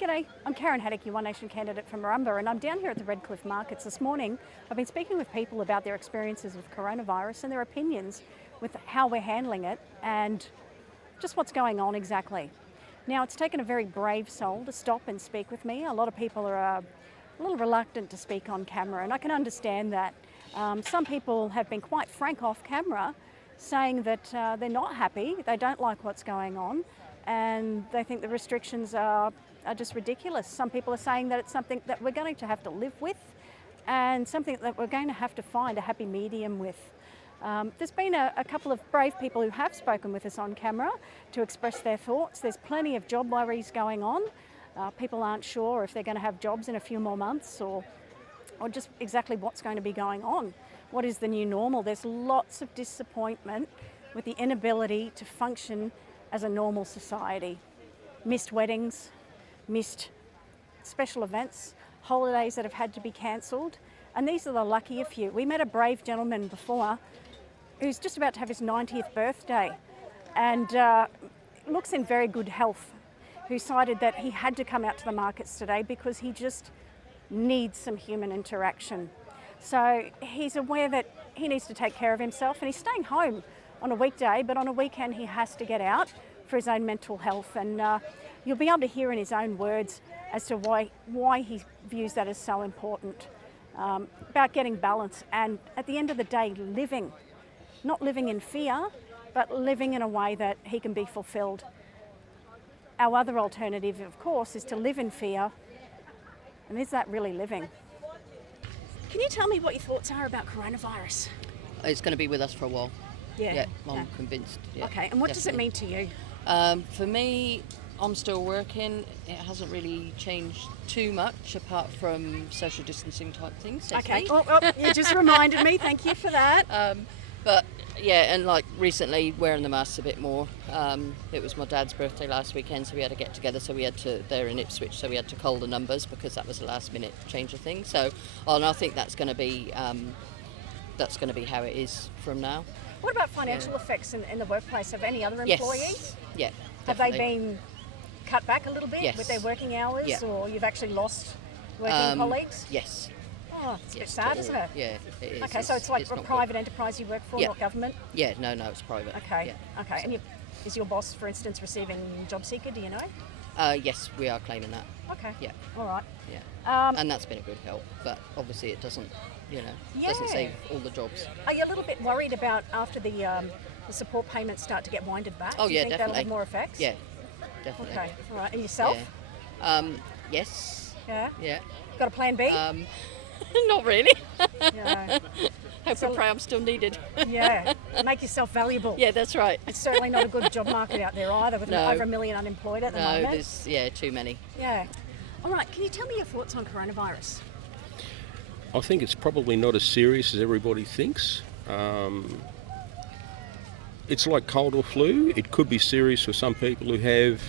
G'day, I'm Karen Haddock, your One Nation candidate for Murrumba, and I'm down here at the Redcliffe Markets this morning. I've been speaking with people about their experiences with coronavirus and their opinions with how we're handling it and just what's going on exactly. Now, it's taken a very brave soul to stop and speak with me. A lot of people are a little reluctant to speak on camera, and I can understand that. Some people have been quite frank off camera, saying that they're not happy, they don't like what's going on, and they think the restrictions are just ridiculous. Some people are saying that it's something that we're going to have to live with and something that we're going to have to find a happy medium with. There's been a couple of brave people who have spoken with us on camera to express their thoughts. There's plenty of job worries going on. People aren't sure if they're going to have jobs in a few more months or just exactly what's going to be going on. What is the new normal? There's lots of disappointment with the inability to function as a normal society. Missed weddings, missed special events, holidays that have had to be cancelled, and these are the luckier few. We met a brave gentleman before who's just about to have his 90th birthday and looks in very good health, who decided that he had to come out to the markets today because he just needs some human interaction. So he's aware that he needs to take care of himself, and he's staying home on a weekday, but on a weekend he has to get out for his own mental health, and you'll be able to hear in his own words as to why he views that as so important, about getting balance and at the end of the day living, not living in fear, but living in a way that he can be fulfilled. Our other alternative, of course, is to live in fear, and is that really living? Can you tell me what your thoughts are about coronavirus? It's going to be with us for a while. Yeah, I'm convinced. Yeah, okay, and what does it mean to you? For me, I'm still working. It hasn't really changed too much apart from social distancing type things. Okay, you just reminded me, thank you for that. But yeah, and like recently wearing the masks a bit more. It was my dad's birthday last weekend, so we had to get together, so we had to, they're in Ipswich, so we had to cull the numbers because that was a last minute change of things. So and I think that's going to be how it is from now. What about financial effects in the workplace of any other employees? Yes. Yeah, have definitely. they been cut back a little bit with their working hours, or you've actually lost working colleagues? Yes. Oh, it's a bit sad, isn't it? Yeah, it is. Okay, so it's like a private enterprise you work for, not government? Yeah, no, it's private. Okay, yeah. okay. And is your boss, for instance, receiving job seeker, do you know? Yes, we are claiming that. Okay. Yeah. All right. Yeah. And that's been a good help, but obviously it doesn't, doesn't save all the jobs. Are you a little bit worried about after the support payments start to get winded back? Oh, do you yeah, think definitely. that'll have more effects? Yeah, definitely. Okay, all right. And yourself? Yeah. Yes. Yeah? Yeah. Got a plan B? Not really. Yeah. Hope and pray I'm still needed. Yeah, make yourself valuable. Yeah, that's right. It's certainly not a good job market out there either, with over 1 million unemployed at the moment. No, there's too many. Yeah. All right, can you tell me your thoughts on coronavirus? I think it's probably not as serious as everybody thinks. It's like cold or flu. It could be serious for some people who have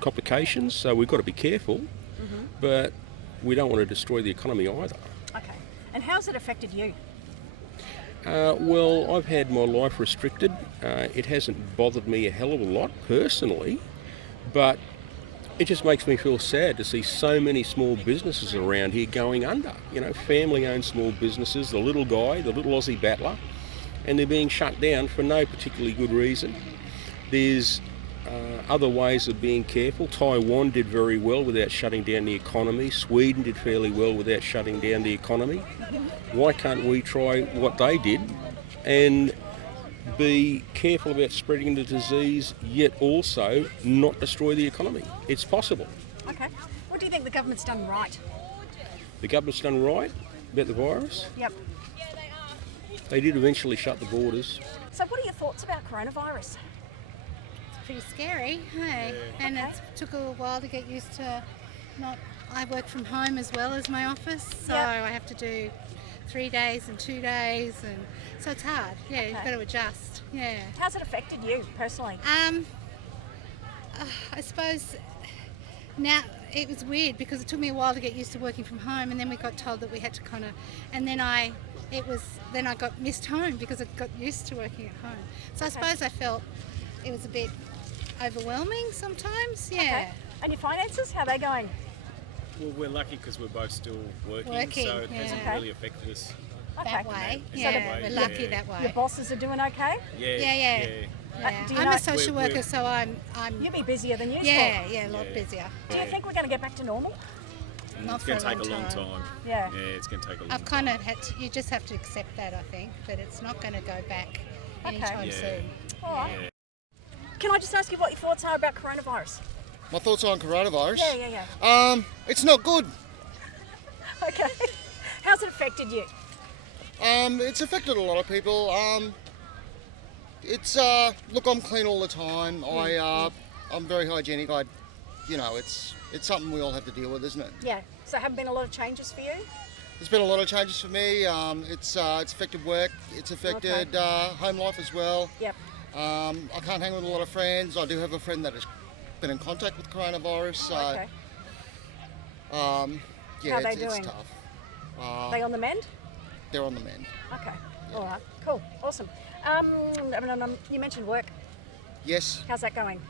complications, so we've got to be careful. Mm-hmm. But we don't want to destroy the economy either. Okay. And how's it affected you? Well, I've had my life restricted. It hasn't bothered me a hell of a lot personally, but it just makes me feel sad to see so many small businesses around here going under. Family-owned small businesses, the little guy, the little Aussie battler, and they're being shut down for no particularly good reason. There's other ways of being careful. Taiwan did very well without shutting down the economy. Sweden did fairly well without shutting down the economy. Why can't we try what they did and be careful about spreading the disease, yet also not destroy the economy? It's possible. Okay. What do you think the government's done right? The government's done right about the virus? Yep. They did eventually shut the borders. So what are your thoughts about coronavirus? Pretty scary, hey? And Okay. it took a while to get used to I work from home as well as my office, so I have to do 3 days and 2 days, and so it's hard. Yeah, you've got to adjust. Yeah. How's it affected you personally? I suppose now it was weird because it took me a while to get used to working from home, and then we got told that we had to and then I got missed home because I got used to working at home. So I suppose I felt it was a bit overwhelming sometimes. Yeah. And your finances, how are they going? Well, we're lucky because we're both still working, Working, so it yeah. hasn't Okay. really affected us. That way. So Yeah, that way, we're lucky yeah. that way. Your bosses are doing okay? Yeah, Yeah. Do you I'm know- a social We're- worker, so I'm You'll be busier than usual. yeah, a lot Yeah. busier. Do you think we're going to get back to normal? Not It's going for to take a long time. Yeah. Yeah, it's going to take a long I've time. kind of had to, you just have to accept that, I think, that it's not going to go back anytime Yeah. soon. All right. Yeah. Can I just ask you what your thoughts are about coronavirus? My thoughts on coronavirus? Yeah. It's not good. Okay. How's it affected you? It's affected a lot of people. Look, I'm clean all the time. I'm very hygienic. It's something we all have to deal with, isn't it? Yeah. So haven't been a lot of changes for you? There's been a lot of changes for me. It's affected work. It's affected home life as well. Yep. I can't hang with a lot of friends. I do have a friend that has been in contact with coronavirus. So, Okay. yeah, How they it's doing? tough. They on the mend? They're on the mend. Okay. All right. Cool. Awesome. You mentioned work. Yes. How's that going?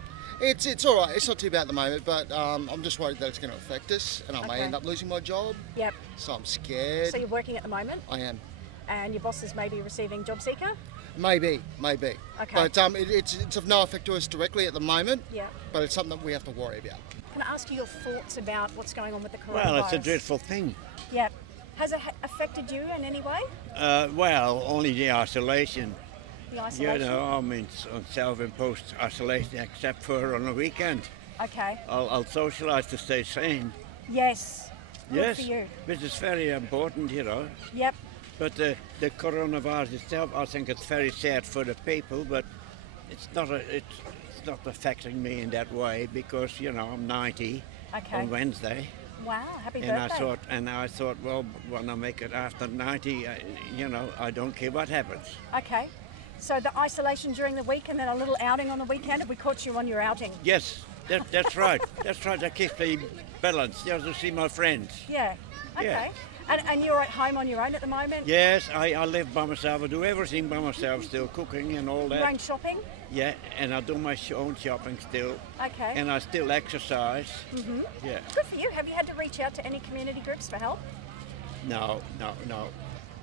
It's all right. It's not too bad at the moment, but I'm just worried that it's going to affect us, and I Okay. may end up losing my job. Yep. So I'm scared. So you're working at the moment, I am. and your boss is maybe receiving job seeker. Maybe. Okay. But it's of no effect to us directly at the moment. Yeah. But it's something that we have to worry about. Can I ask you your thoughts about what's going on with the coronavirus? Well, it's a dreadful thing. Yep. Has it affected you in any way? Well, only the isolation. The isolation. You know, I'm in self-imposed isolation except for on the weekend. Okay. I'll socialise to stay sane. Yes. Good Yes, for you. which is very important, you know. Yep. But the coronavirus itself, I think it's very sad for the people, but it's not affecting me in that way because, you know, I'm 90 Okay. on Wednesday. Wow. Happy And birthday. I thought, well, when I make it after 90, I don't care what happens. Okay. So the isolation during the week and then a little outing on the weekend. Have we caught you on your outing? Yes, that's right. That's right. I keep me balanced just to see my friends. Yeah. Okay. Yeah. And you're at home on your own at the moment? Yes, I live by myself. I do everything by myself still, cooking and all Your that. own shopping? Yeah, and I do my own shopping still. Okay. And I still exercise. Mm-hmm. Yeah. Good for you. Have you had to reach out to any community groups for help? No.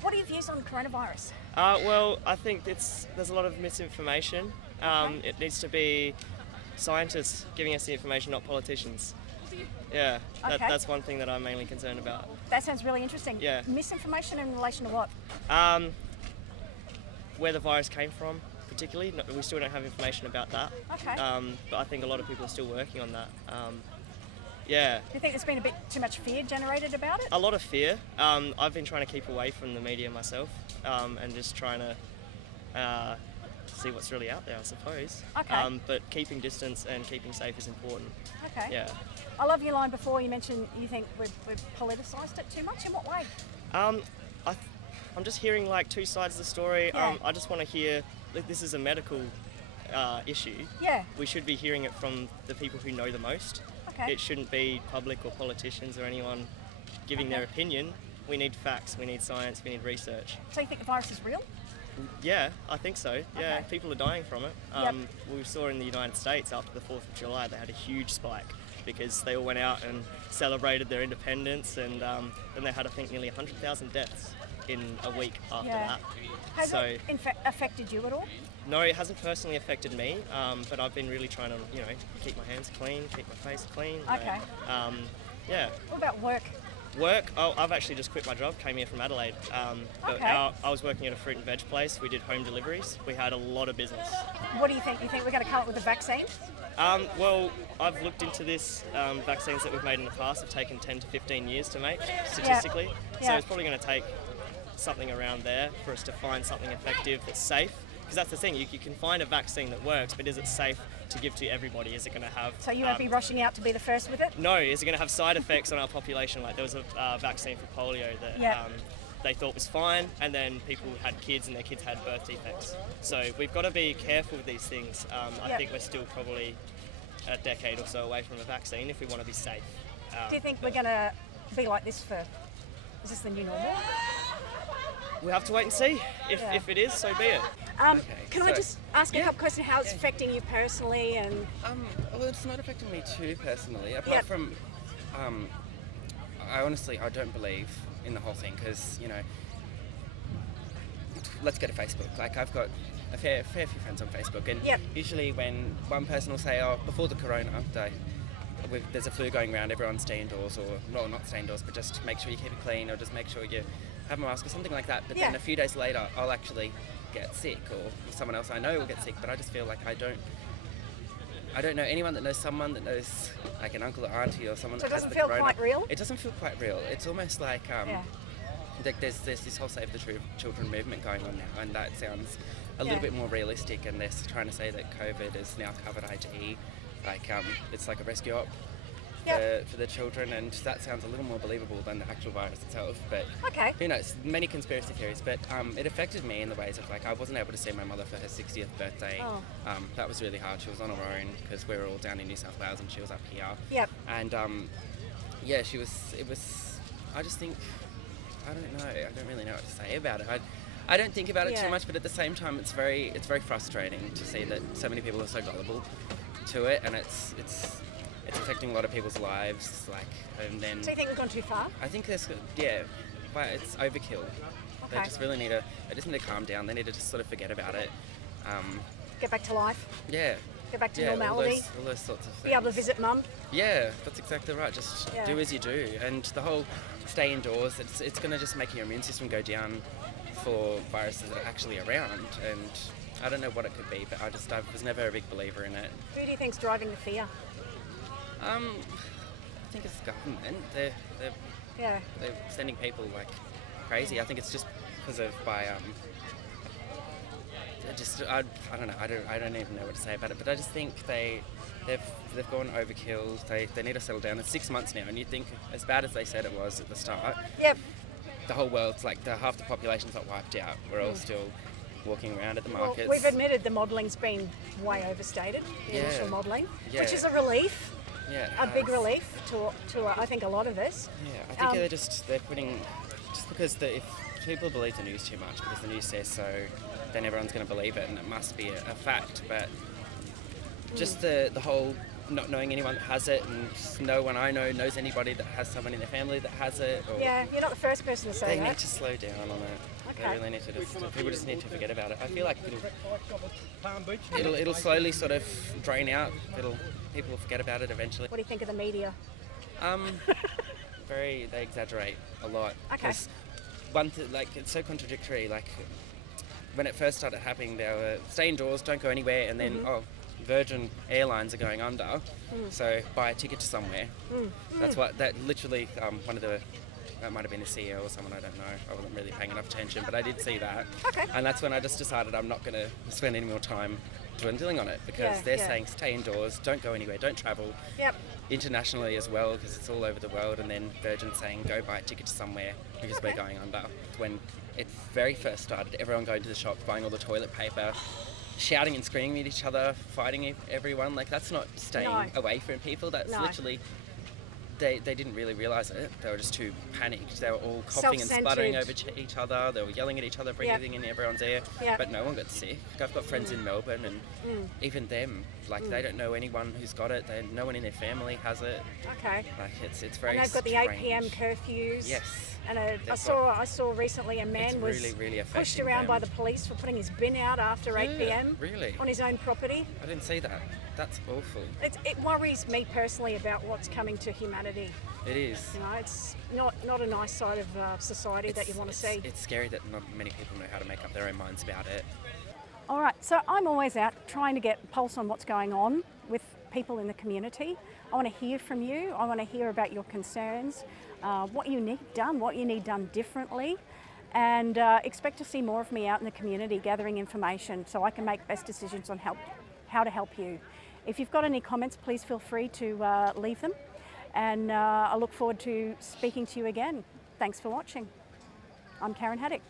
What are your views on coronavirus? Well, I think there's a lot of misinformation. It needs to be scientists giving us the information, not politicians. Yeah, Okay. that's one thing that I'm mainly concerned about. That sounds really interesting. Yeah. Misinformation in relation to what? Where the virus came from, particularly, we still don't have information about that. Okay. But I think a lot of people are still working on that. Yeah, Do you think there's been a bit too much fear generated about it? a lot of fear. I've been trying to keep away from the media myself and just trying to see what's really out there, I suppose. Okay. But keeping distance and keeping safe is important. Okay. Yeah. I love your line before. You mentioned you think we've politicised it too much. In what way? I'm just hearing like two sides of the story. Yeah. I just want to hear that this is a medical issue. Yeah. We should be hearing it from the people who know the most. Okay. It shouldn't be public or politicians or anyone giving their opinion. We need facts, we need science, we need research. So you think the virus is real? Yeah, I think so. Yeah, Okay. people are dying from it. Yep. We saw in the United States after the 4th of July, they had a huge spike because they all went out and celebrated their independence, and then they had, I think, nearly 100,000 deaths in a week after Yeah. that. Has So, it affected you at all? no, it hasn't personally affected me, but I've been really trying to, keep my hands clean, keep my face clean. Okay. Yeah. What about work? Work, I've actually just quit my job, came here from Adelaide. But Okay. I was working at a fruit and veg place. We did home deliveries. We had a lot of business. What do you think? You think we're going to come up with a vaccine? Well, I've looked into this. Vaccines that we've made in the past have taken 10 to 15 years to make, statistically. Yeah. So it's probably going to take something around there for us to find something effective that's safe. Because that's the thing, you can find a vaccine that works, but is it safe to give to everybody? Is it going to have... So you won't be rushing out to be the first with it? No, is it going to have side effects on our population? Like there was a vaccine for polio that Yeah. they thought was fine, and then people had kids and their kids had birth defects. So we've got to be careful with these things. I Yeah. think we're still probably a decade or so away from a vaccine if we want to be safe. Do you think we're going to be like this for... Is this the new normal? We have to wait and see. Yeah. If it is, so be it. Can I so- just ask a yeah, couple questions? How it's yeah. affecting you personally? And Well, it's not affecting me too personally. Apart Yep. from, I don't believe in the whole thing because let's go to Facebook. Like I've got a fair few friends on Facebook, and Yep. usually when one person will say, "Oh, before the corona, there's a flu going around, everyone stay indoors," or well, not stay indoors, but just make sure you keep it clean, or just make sure you have a mask or something like that. But then Yeah. a few days later, I'll actually get sick, or someone else I know will get sick. But I just feel like I don't know anyone that knows someone that knows like an uncle or auntie or someone So it that has doesn't the feel corona. quite real? It doesn't feel quite real. It's almost like Yeah. there's this whole Save the Children movement going on now, and that sounds a little Yeah. bit more realistic. And they're trying to say that COVID is now covered ID, like it's like a rescue op Yep. for the children, and that sounds a little more believable than the actual virus itself. But Okay. who knows? Many conspiracy theories, but it affected me in the ways of like I wasn't able to see my mother for her 60th birthday. Oh. That was really hard. She was on her own because we were all down in New South Wales and she was up here. Yep. And yeah, it was. I just think I don't know. I don't really know what to say about it. I don't think about it Yeah. too much, but at the same time, it's very frustrating to see that so many people are so gullible to it, and it's affecting a lot of people's lives. Like, and then So you think we've gone too far? I think but it's overkill. They Okay. just really need to calm down. They need to just sort of forget about it. Get back to life. Yeah. Get back to Yeah, normality. all those sorts of things. Be able to visit mum. Yeah, that's exactly right. Just Yeah. do as you do, and the whole stay indoors. It's going to just make your immune system go down for viruses that are actually around, and I don't know what it could be, but I was never a big believer in it. Who do you think's driving the fear? I think it's government. They're Yeah. sending people like crazy. I think it's just because of I don't know. I don't even know what to say about it. But I just think they've gone overkill. They need to settle down. It's 6 months now, and you think as bad as they said it was at the start, Yep. the whole world's like half the population's not wiped out. We're all still walking around at the Well, markets. we've admitted the modelling's been way overstated, the Yeah. initial modelling, Yeah. which is a relief, yeah, it a big has. relief to I think a lot of us. Yeah, I think Um, they're putting just because if people believe the news too much because the news says so, then everyone's going to believe it and it must be a fact. But just the whole not knowing anyone that has it, and no one I know knows anybody that has someone in their family that has it. Or Yeah, you're not the first person to say they that. need to slow down on it. They Okay. really need to people just need to forget about it. I feel like it'll slowly sort of drain out. People will forget about it eventually. What do you think of the media? They exaggerate a lot. Okay. 'Cause it's so contradictory. Like when it first started happening, they were stay indoors, don't go anywhere, and then Virgin Airlines are going under, so buy a ticket to somewhere. That's what that literally that might have been a CEO or someone, I don't know. I wasn't really paying enough attention, but I did see that. Okay. And that's when I just decided I'm not going to spend any more time dwindling on it because Yeah, they're yeah. saying stay indoors, don't go anywhere, don't travel. Yep. Internationally as well because it's all over the world, and then Virgin saying go buy a ticket to somewhere because we're going under. When it very first started, everyone going to the shops, buying all the toilet paper, shouting and screaming at each other, fighting everyone. Like that's not staying No. away from people. That's No. literally they didn't really realise it. They were just too panicked. They were all coughing and spluttering over each other. They were yelling at each other, breathing in everyone's ear. Yep. But no one got sick. I've got friends in Melbourne, and even them, like they don't know anyone who's got it. No one in their family has it. Okay. Like it's very. And they've got the 8 p.m. curfews. Yes. And They've I saw recently a man It's was really, really pushed affecting around by them. the police for putting his bin out after 8 p.m. Really? on his own property. I didn't see that. That's awful. It worries me personally about what's coming to humanity. It is. You know, it's not a nice side of society that you want to see. It's scary that not many people know how to make up their own minds about it. All right, so I'm always out trying to get a pulse on what's going on with people in the community. I want to hear from you. I want to hear about your concerns, what you need done differently, and expect to see more of me out in the community gathering information so I can make best decisions on how to help you. If you've got any comments, please feel free to leave them, and I look forward to speaking to you again. Thanks for watching. I'm Karen Haddock.